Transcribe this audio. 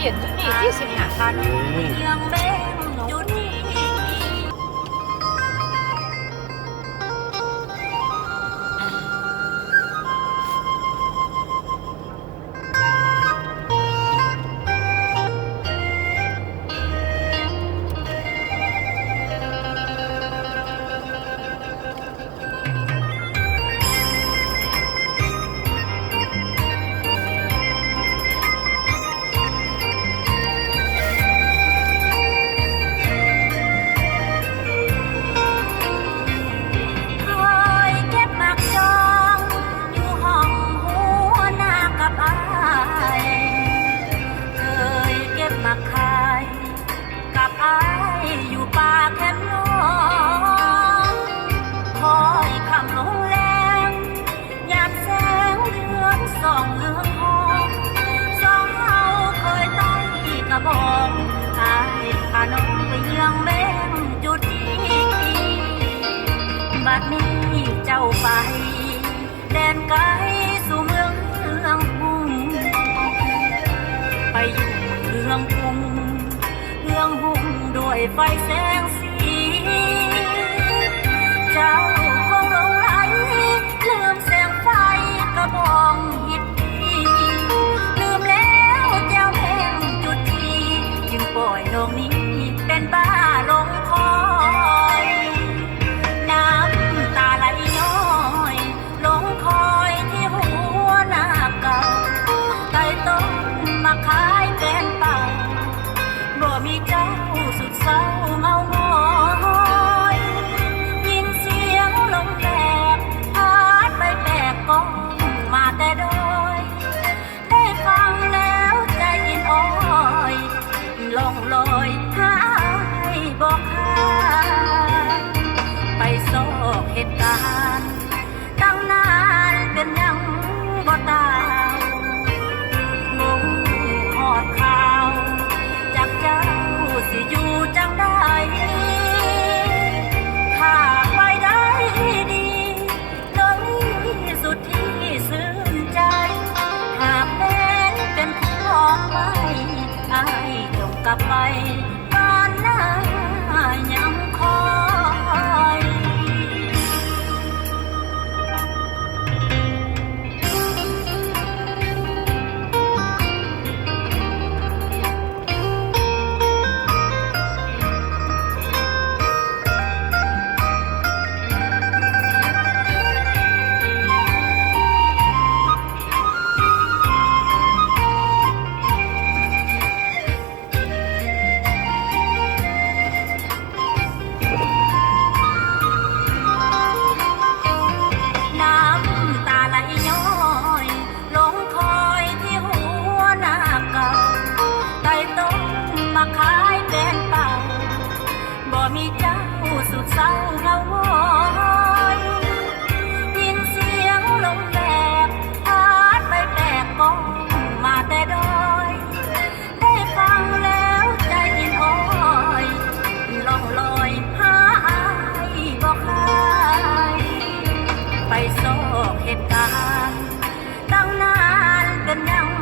เปลี่ยนจุดนี้ที่สิบห้าคันยังเบ้งจุดนี้ บัดนี้เจ้าไปแดนไกลสู่เมืองหุ่งไปอยู่เมืองหุ่งด้วยไฟแสงสีเจ้าคงหลงไหลลืมแสงไฟกระบองหิดดีลืมแล้วเจ้าแห่งจุดที่จึงปล่อยโลกนี้เป็นบ้าลงคอยมีเจ้าสุดเศร้าเงาหงอยยินเสียงลมแดดพัดไปแบกกองมาแต่ดอยได้ฟังแล้วใจอินอ้อยล่องลอยหายบอกหาไปโศกเหตุการณ์ตั้งนานเป็นยังบ่ตายมุ่งหอดข่าวจากเจ้าสิอยู่จังได้ถ้าไปได้ดีน้องนี้สุดที่ซึ้งใจหากเป็นของไว้อายจงกลับไปบ้านหน้ายังคอยมีเจ้าสุดเศร้าเงาหงอยยินเสียงลมแบกพัดไปแบกกองมาแต่ดอยได้ฟังแล้วใจอินอ้อยล่องลอยหาอายบอกหายไปโศกเหตุการณ์ตั้งนานเป็นยัง